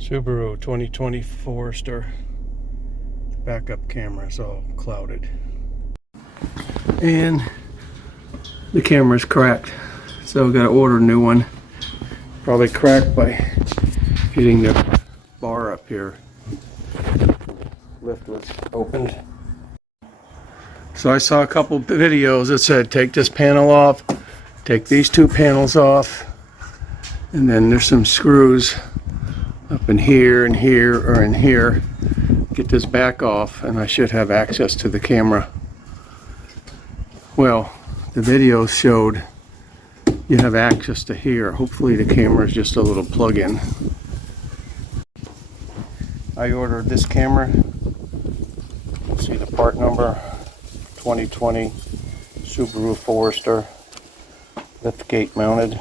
Subaru 2020 Forester. Backup camera is all clouded. And the camera's cracked. So I've got to order a new one. Probably cracked by hitting the bar up here. Lift was opened. So I saw a couple videos that said take this panel off, take these two panels off, and then there's some screws up in here and here or in here. Get this back off and I should have access to the camera. Well, the video showed you have access to here. Hopefully the camera is just a little plug-in. I ordered this camera. See the part number, 2020 Subaru Forester, lift gate mounted.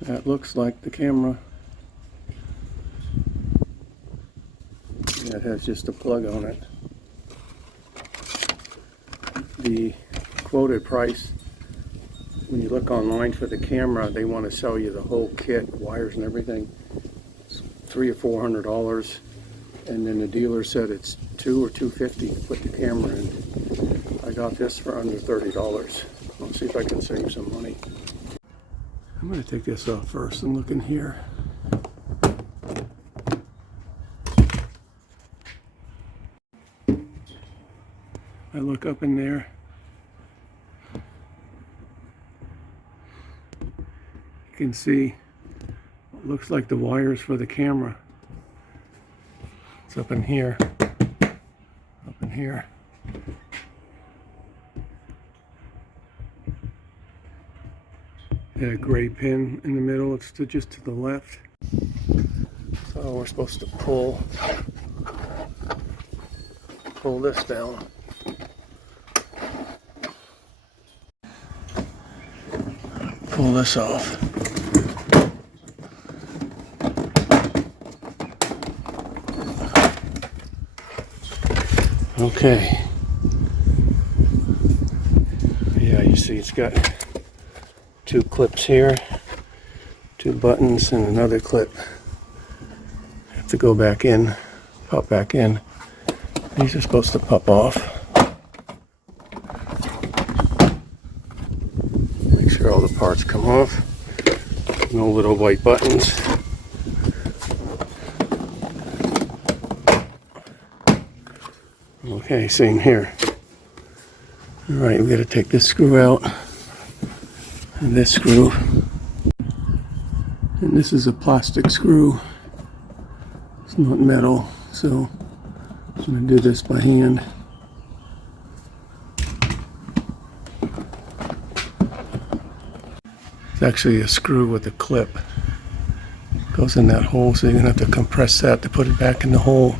That looks like the camera. It has just a plug on it. The quoted price, when you look online for the camera, they want to sell you the whole kit, wires and everything. It's $300 or $400, and then the dealer said it's $200 or $250 to put the camera in. I got this for under $30. Let's see if I can save some money. I'm going to take this off first and look in here. I look up in there. You can see it looks like the wires for the camera. It's up in here. Up in here. Got a gray pin in the middle. It's just to the left. So we're supposed to pull this down. Pull this off. Okay. Yeah, you see it's got two clips here, two buttons, and another clip. Have to go back in, pop back in. These are supposed to pop off. Make sure all the parts come off. No little white buttons. Okay, same here. All right, we got to take this screw out. And this screw, and this is a plastic screw. It's not metal, so I'm going to do this by hand. It's actually a screw with a clip. It goes in that hole, so you're going to have to compress that to put it back in the hole.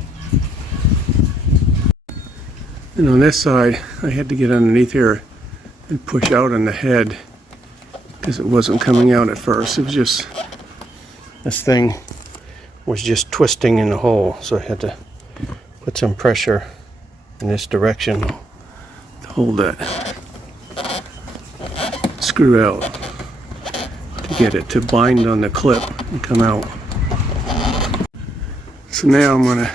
And on this side, I had to get underneath here and push out on the head, because it wasn't coming out at first. It was just, this thing was just twisting in the hole, so I had to put some pressure in this direction to hold that screw out, to get it to bind on the clip and come out. So now I'm going to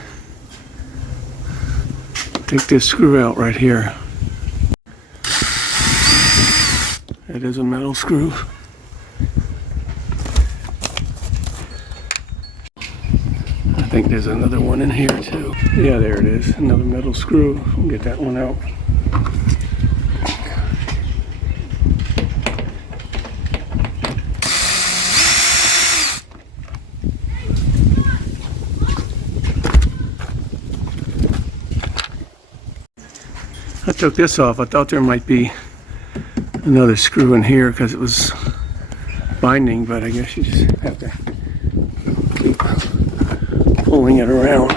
take this screw out right here. It is a metal screw. I think there's another one in here too. Yeah, there it is. Another metal screw. We'll get that one out. I took this off. I thought there might be another screw in here because it was binding, but I guess you just have to keep pulling it around.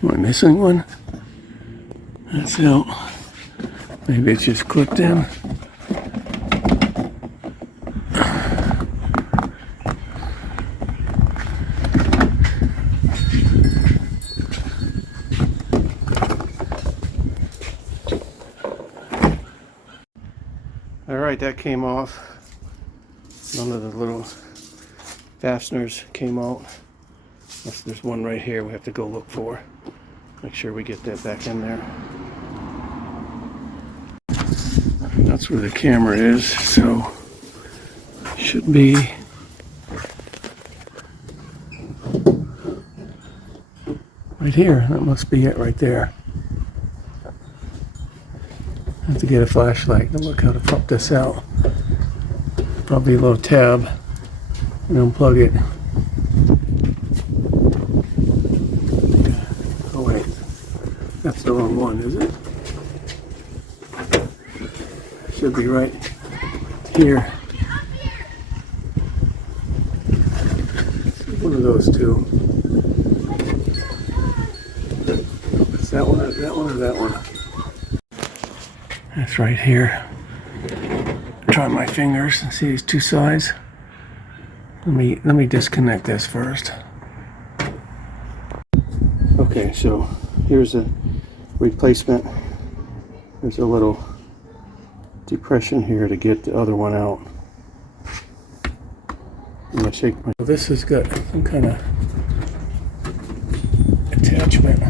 Am I missing one? That's out. Maybe it's just clipped in. All right, that came off. None of the little fasteners came out. Unless there's one right here we have to go look for. Make sure we get that back in there. That's where the camera is, so should be right here. That must be it right there. I have to get a flashlight to look how to pop this out. Probably a little tab and unplug it. Oh wait, that's the wrong one, is it? Should be right here. One of those two. It's that one, that one, or that one? That's right here. Try my fingers and see these two sides. Let me disconnect this first. Okay, so here's a replacement. There's a little depression here to get the other one out. I'm gonna shake my. This has got some kind of attachment.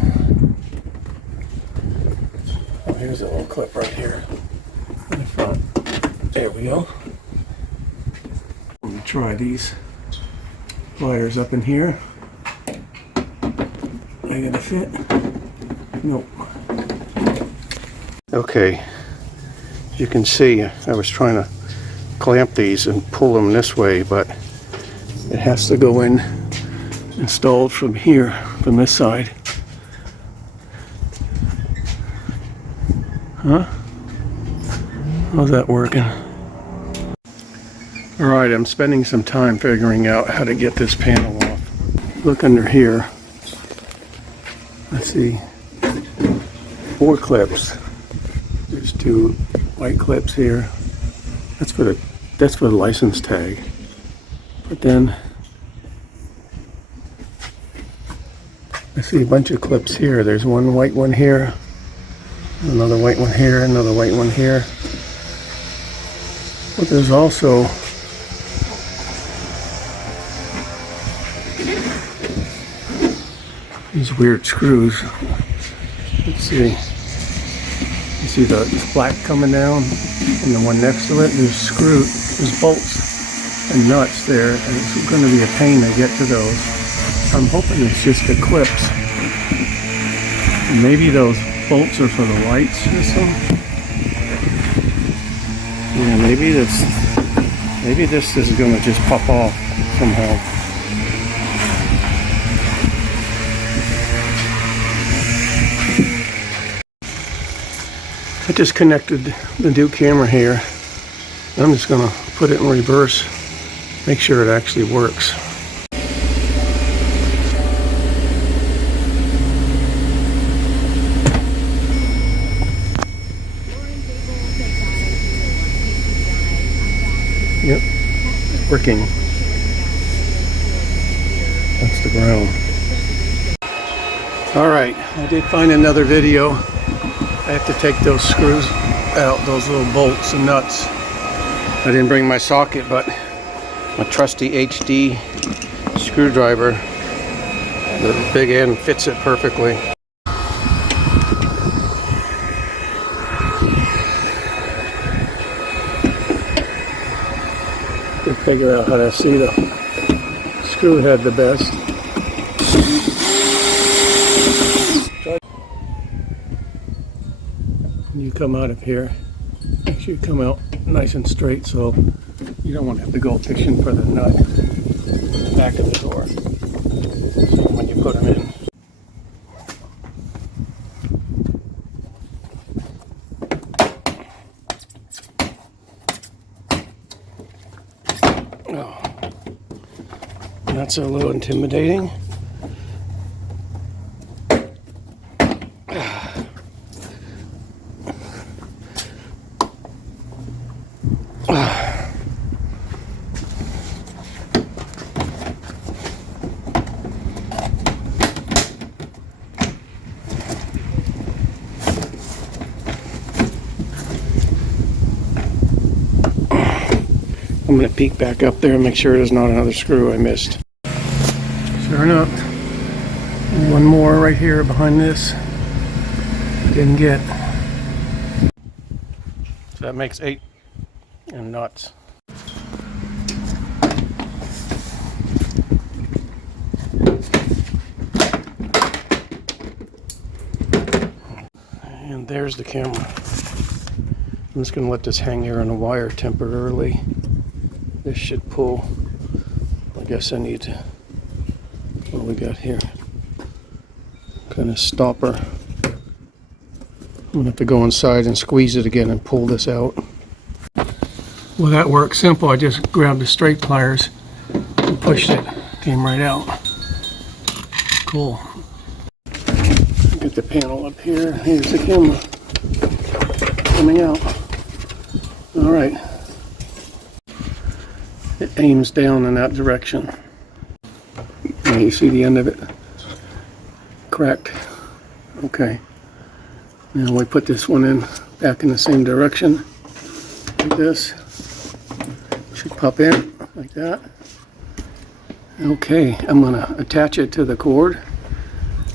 Oh, here's a little clip right here in the front. There we go. I'm gonna try these pliers up in here. Are they gonna fit? Nope. Okay. You can see I was trying to clamp these and pull them this way, but it has to go in installed from here, from this side. Huh? How's that working? Alright, I'm spending some time figuring out how to get this panel off. Look under here. Let's see. 4 clips. There's 2 white clips here. That's for the license tag. But then I see a bunch of clips here. There's one white one here, another white one here, another white one here. But there's also these weird screws. Let's see. You see the black coming down, and the one next to it, there's bolts and nuts there, and it's going to be a pain to get to those. I'm hoping it's just the clips. And maybe those bolts are for the light system. Yeah, maybe this is going to just pop off somehow. I just connected the new camera here. I'm just going to put it in reverse, make sure it actually works. Yep, working. That's the ground. Alright, I did find another video. I have to take those screws out, those little bolts and nuts. I didn't bring my socket, but my trusty HD screwdriver, the big end fits it perfectly. To figure out how to see the screw head the best. When you come out of here, make sure you come out nice and straight, so you don't want to have to go fishing for the nut in the back of the door. So when you put them in. Oh, that's a little intimidating. I'm going to peek back up there and make sure there's not another screw I missed. Sure enough, one more right here behind this. Didn't get. So that makes 8 and nuts. And there's the camera. I'm just going to let this hang here on the wire temporarily. This should pull. I guess I need to. What do we got here? Kind of stopper. I'm going to have to go inside and squeeze it again and pull this out. Well, that worked simple. I just grabbed the straight pliers and pushed it. Came right out. Cool. Get the panel up here. Here's the camera coming out. All right. It aims down in that direction. Now you see the end of it? Cracked. Okay. Now we put this one in back in the same direction. Like this. Should pop in like that. Okay, I'm going to attach it to the cord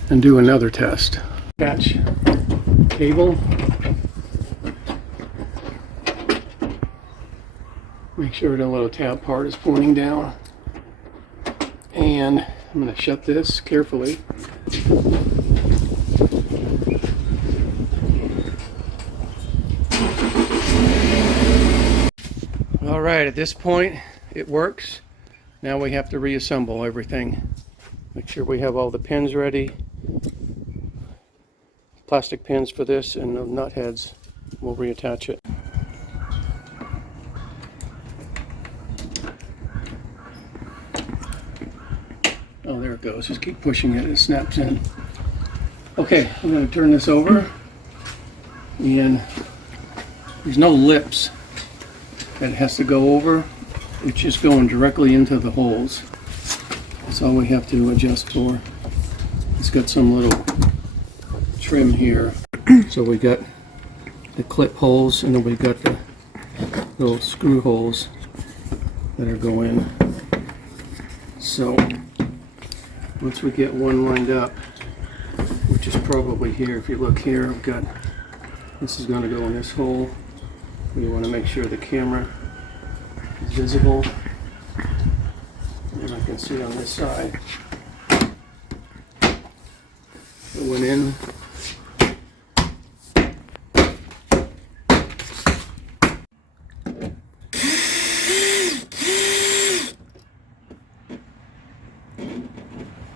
and do another test. Attach cable. Make sure the little tab part is pointing down. And I'm going to shut this carefully. All right, at this point it works. Now we have to reassemble everything. Make sure we have all the pins ready. Plastic pins for this and the nut heads. We'll reattach it. Oh, there it goes. Just keep pushing it. It snaps in. Okay, I'm going to turn this over. And there's no lips that it has to go over. It's just going directly into the holes. That's all we have to adjust for. It's got some little trim here. So we got the clip holes, and then we got the little screw holes that are going. So once we get one lined up, which is probably here, if you look here, I've got, this is going to go in this hole. We want to make sure the camera is visible. And I can see on this side. It went in.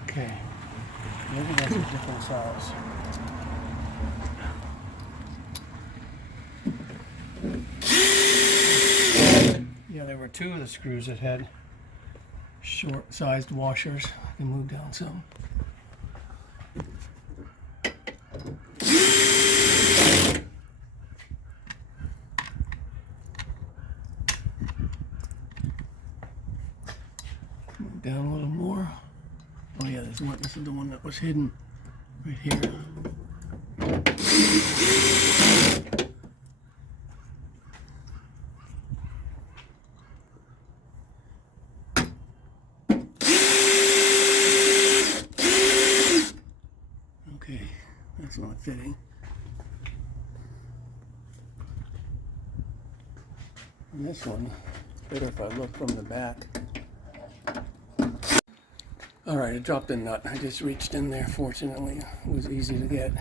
Okay, maybe that's a different size. Yeah, there were two of the screws that had short-sized washers. I can move down some. Move down a little more. Oh yeah, there's one. This is the one that was hidden right here. Okay, that's not fitting. And this one, better if I look from the back. Alright, I dropped the nut. I just reached in there, fortunately. It was easy to get.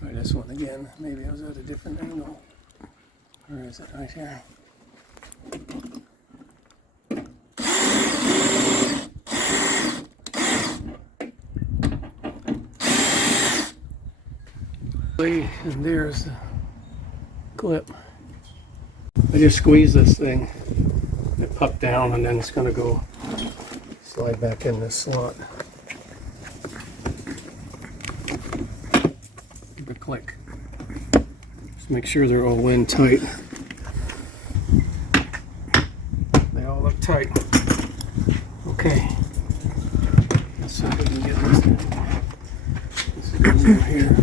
Try this one again. Maybe I was at a different angle. Or is it right here? And there's the clip. I just squeeze this thing. It popped down and then it's going to go slide back in this slot. Give it a click. Just make sure they're all in tight. They all look tight. Okay. Let's see if we can get this thing. This is over here.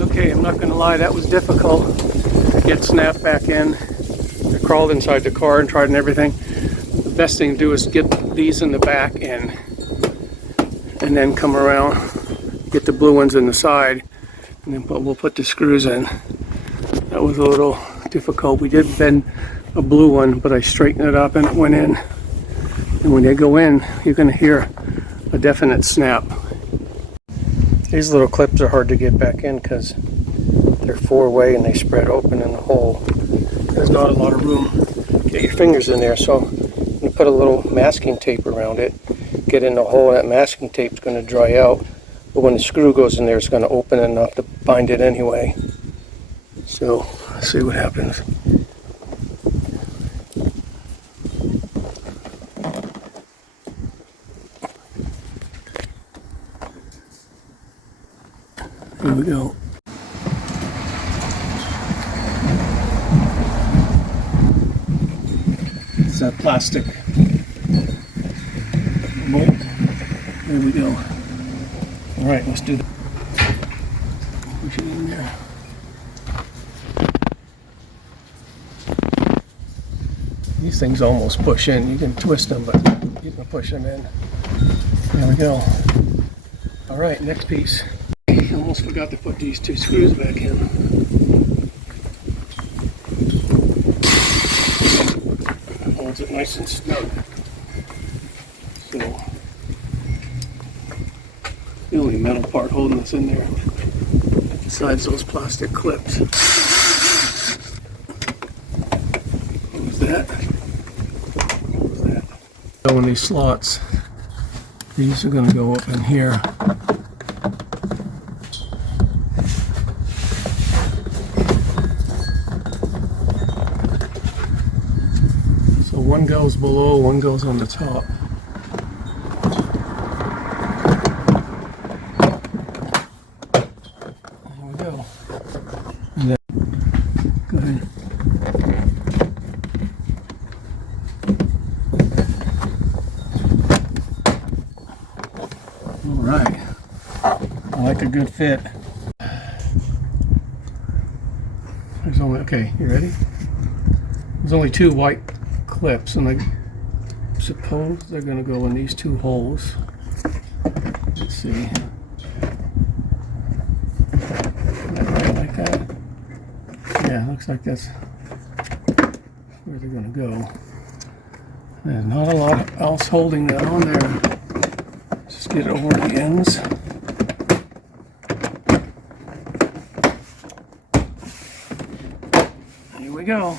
Okay, I'm not going to lie, that was difficult to get snapped back in. I crawled inside the car and tried and everything. The best thing to do is get these in the back and then come around, get the blue ones in the side, and then we'll put the screws in. That was a little difficult. We did bend a blue one, but I straightened it up and it went in. And when they go in, you're going to hear a definite snap. These little clips are hard to get back in because they're four-way and they spread open in the hole. There's not a lot of room to get your fingers in there, so you put a little masking tape around it, get in the hole, and that masking tape's going to dry out. But when the screw goes in there, it's going to open enough to bind it anyway. So, let's see what happens. Here we go. It's that plastic bolt. There we go. All right, let's do that. Push it in there. These things almost push in. You can twist them, but you can push them in. There we go. All right, next piece. I almost forgot to put these two screws back in. Holds it nice and snug. So, the only metal part holding us in there, besides those plastic clips. What was that? What was that? So in these slots, these are going to go up in here. One goes below, one goes on the top. There we go. And then, go ahead. All right. I like a good fit. There's only, okay, you ready? There's only two white clips, and I suppose they're going to go in these two holes. Let's see. Right like that. Yeah, looks like that's where they're going to go. There's not a lot else holding that on there. Just get it over the ends. Here we go.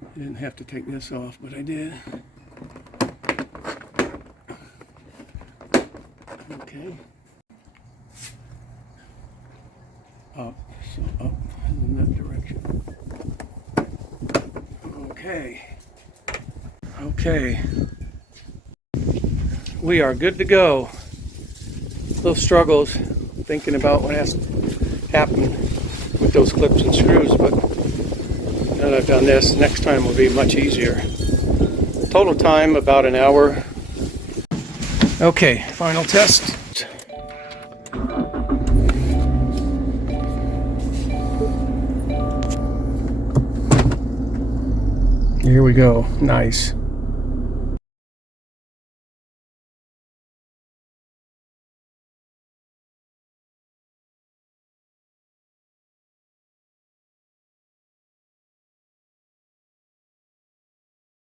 I didn't have to take this off, but I did. Okay. Up, so up in that direction. Okay. Okay. We are good to go. Little struggles thinking about what has to happen with those clips and screws, but now that I've done this, next time will be much easier. Total time about an hour. Okay, final test. Here we go. Nice.